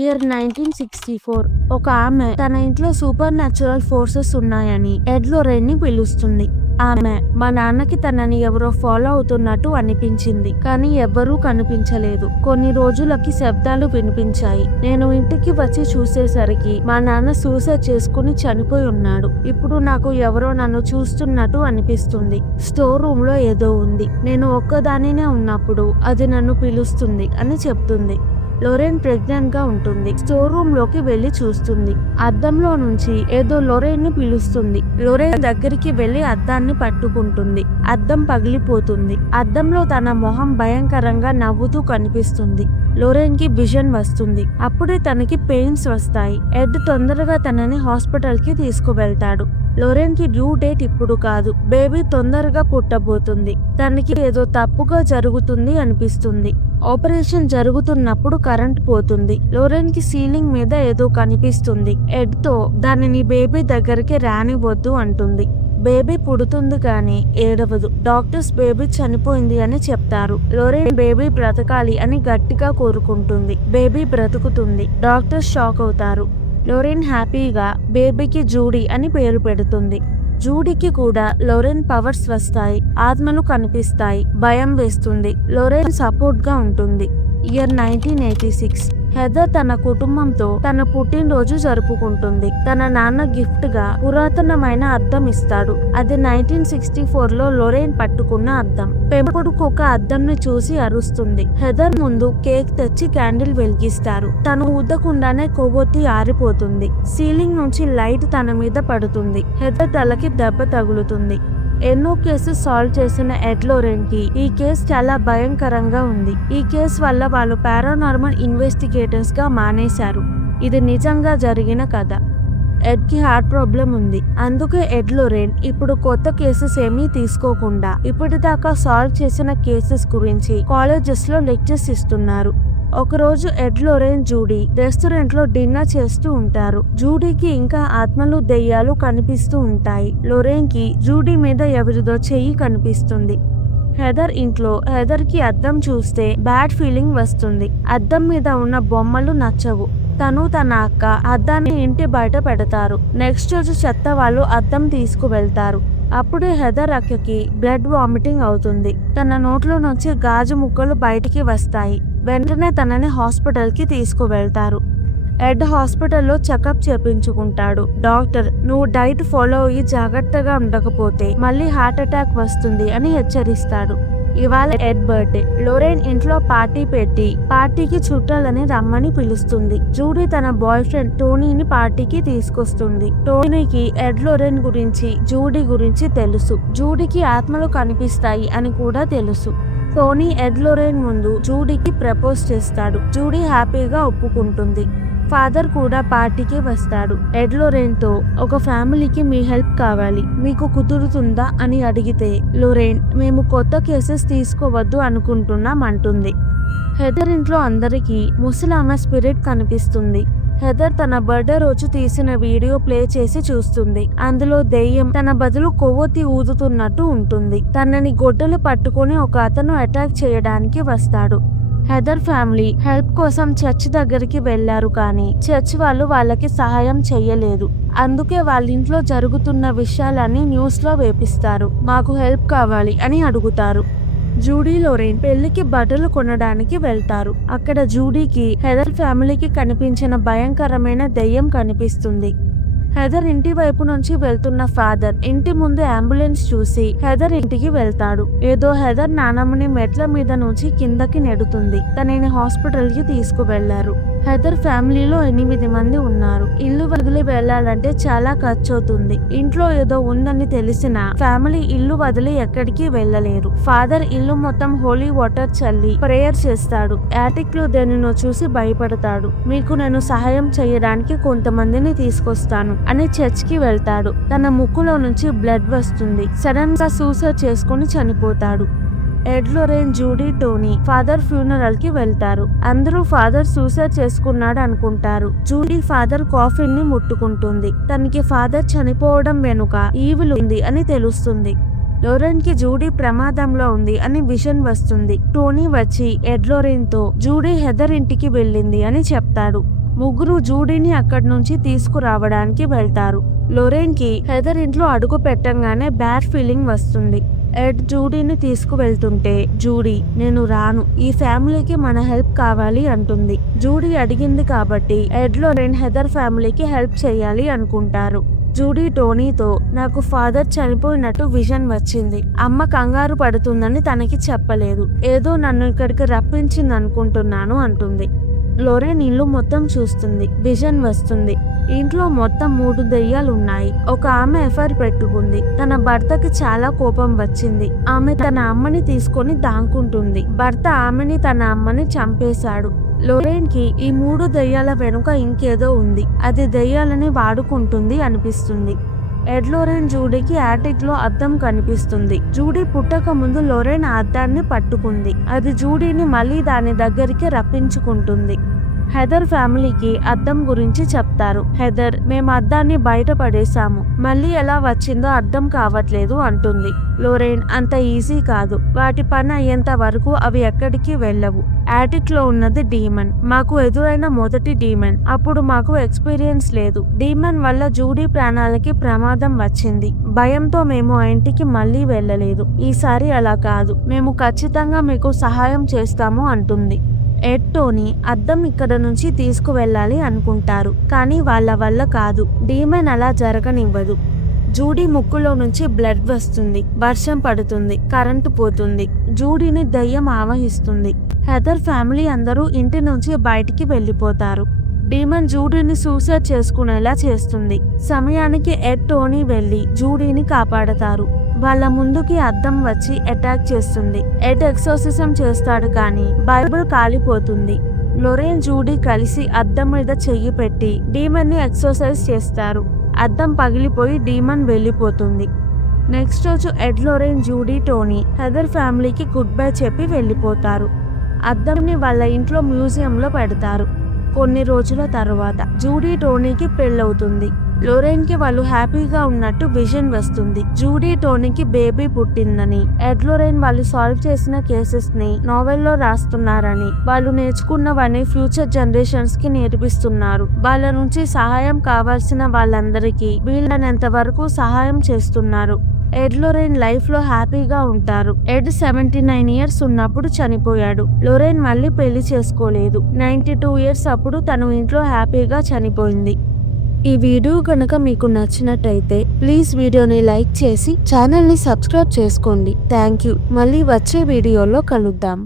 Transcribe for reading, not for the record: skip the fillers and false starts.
Year 1964. ఒక ఆమె తన ఇంట్లో సూపర్ న్యాచురల్ ఫోర్సెస్ ఉన్నాయని ఎడ్ లొరైన్ ని పిలుస్తుంది. ఆమె మా నాన్నకి తనని ఎవరో ఫాలో అవుతున్నట్టు అనిపించింది, కానీ ఎవ్వరూ కనిపించలేదు. కొన్ని రోజులకి శబ్దాలు వినిపించాయి. నేను ఇంటికి వచ్చి చూసేసరికి మా నాన్న సూసైడ్ చేసుకుని చనిపోయి ఉన్నాడు. ఇప్పుడు నాకు ఎవరో నన్ను చూస్తున్నట్టు అనిపిస్తుంది. స్టోర్ రూమ్ లో ఏదో ఉంది. నేను ఒక్కదానినే ఉన్నప్పుడు అది నన్ను పిలుస్తుంది అని చెప్తుంది. లొరైన్ ప్రెగ్నెంట్ గా ఉంటుంది. స్టోర్ రూమ్ లోకి వెళ్లి చూస్తుంది. అద్దంలో నుంచి ఏదో లొరైన్ ని పిలుస్తుంది. లొరైన్ దగ్గరికి వెళ్లి అద్దాన్ని పట్టుకుంటుంది. అద్దం పగిలిపోతుంది. అద్దంలో తన మొహం భయంకరంగా నవ్వుతూ కనిపిస్తుంది. లొరైన్ కి విజన్ వస్తుంది. అప్పుడే తనకి పెయిన్స్ వస్తాయి. ఎడ్ తొందరగా తనని హాస్పిటల్ కి తీసుకువెళ్తాడు. లొరైన్ కి డ్యూ డేట్ ఇప్పుడు కాదు, బేబీ తొందరగా పుట్టబోతుంది. తనకి ఏదో తప్పుగా జరుగుతుంది అనిపిస్తుంది. ఆపరేషన్ జరుగుతున్నప్పుడు కరెంట్ పోతుంది. లొరైన్ కి సీలింగ్ మీద ఏదో కనిపిస్తుంది. ఎడ్ తో దానిని బేబీ దగ్గరికి రానివద్దు అంటుంది. బేబీ పుడుతుంది కానీ ఏడవదు. డాక్టర్స్ బేబీ చనిపోయింది అని చెప్తారు. లొరైన్ బేబీ బ్రతకాలి అని గట్టిగా కోరుకుంటుంది. బేబీ బ్రతుకుతుంది. డాక్టర్స్ షాక్ అవుతారు. లొరైన్ హ్యాపీగా బేబీకి జూడీ అని పేరు పెడుతుంది. జూడీకి కూడా లొరైన్ పవర్స్ వస్తాయి. ఆత్మలు కనిపిస్తాయి. భయం వేస్తుంది. లొరైన్ సపోర్ట్ గా ఉంటుంది. ఇయర్ 1986. హెదర్ తన కుటుంబంతో తన పుట్టినరోజు జరుపుకుంటుంది. తన నాన్న గిఫ్ట్ గా పురాతనమైన అద్దం ఇస్తాడు. అది 1964 లో లొరైన్ పట్టుకున్న అద్దం. పెంపుడు కుక్క అద్దంని చూసి అరుస్తుంది. హెదర్ ముందు కేక్ తెచ్చి క్యాండిల్ వెలిగిస్తారు. తను ఊదకుండానే కొవ్వొత్తి ఆరిపోతుంది. సీలింగ్ నుంచి లైట్ తన మీద పడుతుంది. హెదర్ తలకి దెబ్బ తగులుతుంది. ఎన్నో కేసెస్ సాల్వ్ చేసిన ఎడ్ లొరైన్ కి ఈ కేసు చాలా భయంకరంగా ఉంది. ఈ కేసు వల్ల వాళ్ళు పారానార్మల్ ఇన్వెస్టిగేటర్స్ గా మానేశారు. ఇది నిజంగా జరిగిన కథ. ఎడ్ కి హార్ట్ ప్రాబ్లం ఉంది. అందుకే ఎడ్ లొరైన్ ఇప్పుడు కొత్త కేసెస్ ఏమీ తీసుకోకుండా ఇప్పటిదాకా సాల్వ్ చేసిన కేసెస్ గురించి కాలేజెస్ లో లెక్చర్స్ ఇస్తున్నారు. ఒకరోజు ఎడ్ లొరైన్ జూడీ రెస్టారెంట్ లో డిన్నర్ చేస్తూ ఉంటారు. జూడీకి ఇంకా ఆత్మలు దెయ్యాలు కనిపిస్తూ ఉంటాయి. లొరైన్ కి జూడీ మీద ఎవరిదో చెయ్యి కనిపిస్తుంది. హెదర్ ఇంట్లో హెదర్ కి అద్దం చూస్తే బ్యాడ్ ఫీలింగ్ వస్తుంది. అద్దం మీద ఉన్న బొమ్మలు నచ్చవు. తను తన అక్క అద్దాన్ని ఇంటి బయట పెడతారు. నెక్స్ట్ రోజు చెత్త వాళ్ళు అద్దం తీసుకువెళ్తారు. అప్పుడే హెదర్ అక్కకి బ్లడ్ వామిటింగ్ అవుతుంది. తన నోట్లో నుంచి గాజు ముక్కలు బయటికి వస్తాయి. వెంటనే తనని హాస్పిటల్ కి తీసుకువెళ్తారు. ఎడ్ హాస్పిటల్లో చెకప్ చేపించుకుంటాడు. డాక్టర్, నువ్వు డైట్ ఫాలో అయ్యి జాగ్రత్తగా ఉండకపోతే మళ్ళీ హార్ట్ అటాక్ వస్తుంది అని హెచ్చరిస్తాడు. ఇవాళ ఎడ్ బర్త్డే. లొరైన్ ఇంట్లో పార్టీ పెట్టి పార్టీకి చుట్టాలని రమ్మని పిలుస్తుంది. జూడీ తన బాయ్ ఫ్రెండ్ టోనీని పార్టీకి తీసుకొస్తుంది. టోనీకి ఎడ్ లొరైన్ గురించి జూడీ గురించి తెలుసు. జూడీకి ఆత్మలు కనిపిస్తాయి అని కూడా తెలుసు. టోనీ ఎడ్ లొరైన్ ముందు జూడీకి ప్రపోజ్ చేస్తాడు. జూడీ హ్యాపీగా ఒప్పుకుంటుంది. ఫాదర్ కూడా పార్టీకి వస్తాడు. ఎడ్ లొరైన్ తో ఒక ఫ్యామిలీకి మీ హెల్ప్ కావాలి, మీకు కుదురుతుందా అని అడిగితే లొరైన్ మేము కొత్త కేసెస్ తీసుకోవద్దు అనుకుంటున్నాం అంటుంది. హెదర్ ఇంట్లో అందరికీ ముసలామె స్పిరిట్ కనిపిస్తుంది. హెదర్ తన బర్త్డే రోజు తీసిన వీడియో ప్లే చేసి చూస్తుంది. అందులో దెయ్యం తన బదులు కొవ్వొత్తి ఊదుతున్నట్టు ఉంటుంది. తనని గొడ్డలు పట్టుకుని ఒక అతను అటాక్ చేయడానికి వస్తాడు. హెదర్ ఫ్యామిలీ హెల్ప్ కోసం చర్చ్ దగ్గరికి వెళ్లారు, కానీ చర్చ్ వాళ్ళు వాళ్ళకి సహాయం చెయ్యలేదు. అందుకే వాళ్ళ ఇంట్లో జరుగుతున్న విషయాలన్నీ న్యూస్ లో వేపిస్తారు. మాకు హెల్ప్ కావాలి అని అడుగుతారు. జూడీ లొరైన్ పెళ్లికి బట్టలు కొనడానికి వెళ్తారు. అక్కడ జూడీకి హెదర్ ఫ్యామిలీకి కనిపించిన భయంకరమైన దెయ్యం కనిపిస్తుంది. హెదర్ ఇంటి వైపు నుంచి వెళ్తున్న ఫాదర్ ఇంటి ముందు అంబులెన్స్ చూసి హెదర్ ఇంటికి వెళ్తాడు. ఏదో హెదర్ నానమ్మని మెట్ల మీద నుంచి కిందకి నెడుతుంది. తనని హాస్పిటల్ కి తీసుకువెళ్లారు. హెదర్ ఫ్యామిలీలో 8 మంది ఉన్నారు. ఇల్లు వదిలి వెళ్లాలంటే చాలా ఖర్చు అవుతుంది. ఇంట్లో ఏదో ఉందని తెలిసిన ఫ్యామిలీ ఇల్లు వదిలి ఎక్కడికి వెళ్లలేరు. ఫాదర్ ఇల్లు మొత్తం హోలీ వాటర్ చల్లి ప్రేయర్ చేస్తాడు. యాటిక్ లో దేనినో చూసి భయపడతాడు. మీకు నేను సహాయం చేయడానికి కొంతమందిని తీసుకొస్తాను అని చర్చ్ కి వెళ్తాడు. తన ముక్కులో నుంచి బ్లడ్ వస్తుంది. సడన్ గా సూసైడ్ చేసుకుని చనిపోతాడు. Ed Lorraine, Judy, Tony father funeral కి వెళ్తారు. అందరూ ఫాదర్ సూసైడ్ చేసుకున్నాడు అనుకుంటారు. జూడీ ఫాదర్ కాఫిన్ ని ముట్టుకుంటుంది. తనకి ఫాదర్ చనిపోవడం వెనుక ఈవిల్ ఉంది అని తెలుస్తుంది. లొరైన్ కి జూడీ ప్రమాదంలో ఉంది అని విజన్ వస్తుంది. టోనీ వచ్చి ఎడ్ లొరైన్ తో జూడీ హెదర్ ఇంటికి వెళ్ళింది అని చెప్తాడు. ముగ్గురు జూడీని అక్కడి నుంచి తీసుకురావడానికి వెళ్తారు. లొరేన్ కి హెదర్ ఇంట్లో అడుగు పెట్టంగానే బ్యాడ్ ఫీలింగ్ వస్తుంది. ఎడ్ జూడీని తీసుకువెళ్తుంటే జూడీ నేను రాను, ఈ ఫ్యామిలీకి మన హెల్ప్ కావాలి అంటుంది. జూడీ అడిగింది కాబట్టి ఎడ్ లొరేన్ హెదర్ ఫ్యామిలీకి హెల్ప్ చేయాలి అనుకుంటారు. జూడీ టోనీతో నాకు ఫాదర్ చనిపోయినట్టు విజన్ వచ్చింది, అమ్మ కంగారు పడుతుందని తనకి చెప్పలేదు, ఏదో నన్ను ఇక్కడికి రప్పించింది అనుకుంటున్నాను అంటుంది. లొరేన్ ఇల్లు మొత్తం చూస్తుంది. విజన్ వస్తుంది. ఇంట్లో మొత్తం 3 దెయ్యాలు ఉన్నాయి. ఒక ఆమె ఎఫ్ఐఆర్ పెట్టుకుంది. తన భర్తకి చాలా కోపం వచ్చింది. ఆమె తన అమ్మని తీసుకొని దాక్కుంటుంది. భర్త ఆమెని తన అమ్మని చంపేశాడు. లొరేన్ కి ఈ 3 దెయ్యాల వెనుక ఇంకేదో ఉంది, అది దెయ్యాలని వాడుకుంటుంది అనిపిస్తుంది. ఎడ్ లొరేన్ జూడీకి యాటిక్ లో అద్దం కనిపిస్తుంది. జూడీ పుట్టక ముందు లొరేన్ ఆ అద్దాన్ని పట్టుకుంది. అది జూడీని మళ్ళీ దాని దగ్గరికి రప్పించుకుంటుంది. హెదర్ ఫ్యామిలీకి అద్దం గురించి చెప్తారు. హెదర్ మేము అద్దాన్ని బయట పడేశాము, మళ్ళీ ఎలా వచ్చిందో అర్థం కావట్లేదు అంటుంది. లొరేన్ అంత ఈజీ కాదు, వాటి పని అయ్యేంత వరకు అవి ఎక్కడికి వెళ్ళవు. యాటిక్ లో ఉన్నది డీమన్, మాకు ఎదురైన మొదటి డీమన్, అప్పుడు మాకు ఎక్స్పీరియన్స్ లేదు. డీమన్ వల్ల జూడీ ప్రాణాలకి ప్రమాదం వచ్చింది. భయంతో మేము ఆ ఇంటికి మళ్ళీ వెళ్ళలేదు. ఈసారి అలా కాదు, మేము ఖచ్చితంగా మీకు సహాయం చేస్తాము అంటుంది. ఎడ్ టోనీ అద్దం ఇక్కడ నుంచి తీసుకువెళ్ళాలి అనుకుంటారు, కానీ వాళ్ళ వల్ల కాదు. డీమన్ అలా జరగనివ్వదు. జూడీ ముక్కులో నుంచి బ్లడ్ వస్తుంది. వర్షం పడుతుంది. కరెంటు పోతుంది. జూడీని దయ్యం ఆవహిస్తుంది. హెదర్ ఫ్యామిలీ అందరూ ఇంటి నుంచి బయటికి వెళ్ళిపోతారు. డీమన్ జూడీని సూసైడ్ చేసుకునేలా చేస్తుంది. సమయానికి ఎడ్ టోనీ వెళ్లి జూడీని కాపాడతారు. వాళ్ళ ముందుకి అద్దం వచ్చి అటాక్ చేస్తుంది. ఎడ్ ఎక్సోసిజం చేస్తాడు, కానీ బైబిల్ కాలిపోతుంది. లొరేన్ జూడీ కలిసి అద్దం మీద చెయ్యి పెట్టి డీమన్ ని ఎక్సోసైజ్ చేస్తారు. అద్దం పగిలిపోయి డీమన్ వెళ్ళిపోతుంది. నెక్స్ట్ రోజు ఎడ్ లొరేన్ జూడీ టోనీ హెదర్ ఫ్యామిలీకి గుడ్ బై చెప్పి వెళ్ళిపోతారు. అద్దంని వాళ్ళ ఇంట్లో మ్యూజియంలో పెడతారు. కొన్ని రోజుల తర్వాత జూడీ టోనీకి పెళ్ళవుతుంది. లొరేన్ కి వాళ్ళు హ్యాపీగా ఉన్నట్టు విజన్ వస్తుంది. జూడీ టోనీకి బేబీ పుట్టిందని, ఎడ్ లొరేన్ వాళ్ళు సాల్వ్ చేసిన కేసెస్ ని నావెల్లో రాస్తున్నారని, వాళ్ళు నేర్చుకున్నవని ఫ్యూచర్ జనరేషన్స్ కి నేర్పిస్తున్నారు. వాళ్ళ నుంచి సహాయం కావాల్సిన వాళ్ళందరికీ వీళ్ళనంత వరకు సహాయం చేస్తున్నారు. ఎడ్ లొరేన్ లైఫ్ లో హ్యాపీగా ఉంటారు. ఎడ్ 79 ఇయర్స్ ఉన్నప్పుడు చనిపోయాడు. లొరేన్ మళ్ళీ పెళ్లి చేసుకోలేదు. 92 ఇయర్స్ అప్పుడు తను ఇంట్లో హ్యాపీగా చనిపోయింది. ఈ వీడియో కనుక మీకు నచ్చినట్టయితే ప్లీజ్ వీడియోని లైక్ చేసి ఛానల్ని సబ్స్క్రైబ్ చేసుకోండి. Thank you. మళ్ళీ వచ్చే వీడియోలో కలుద్దాం.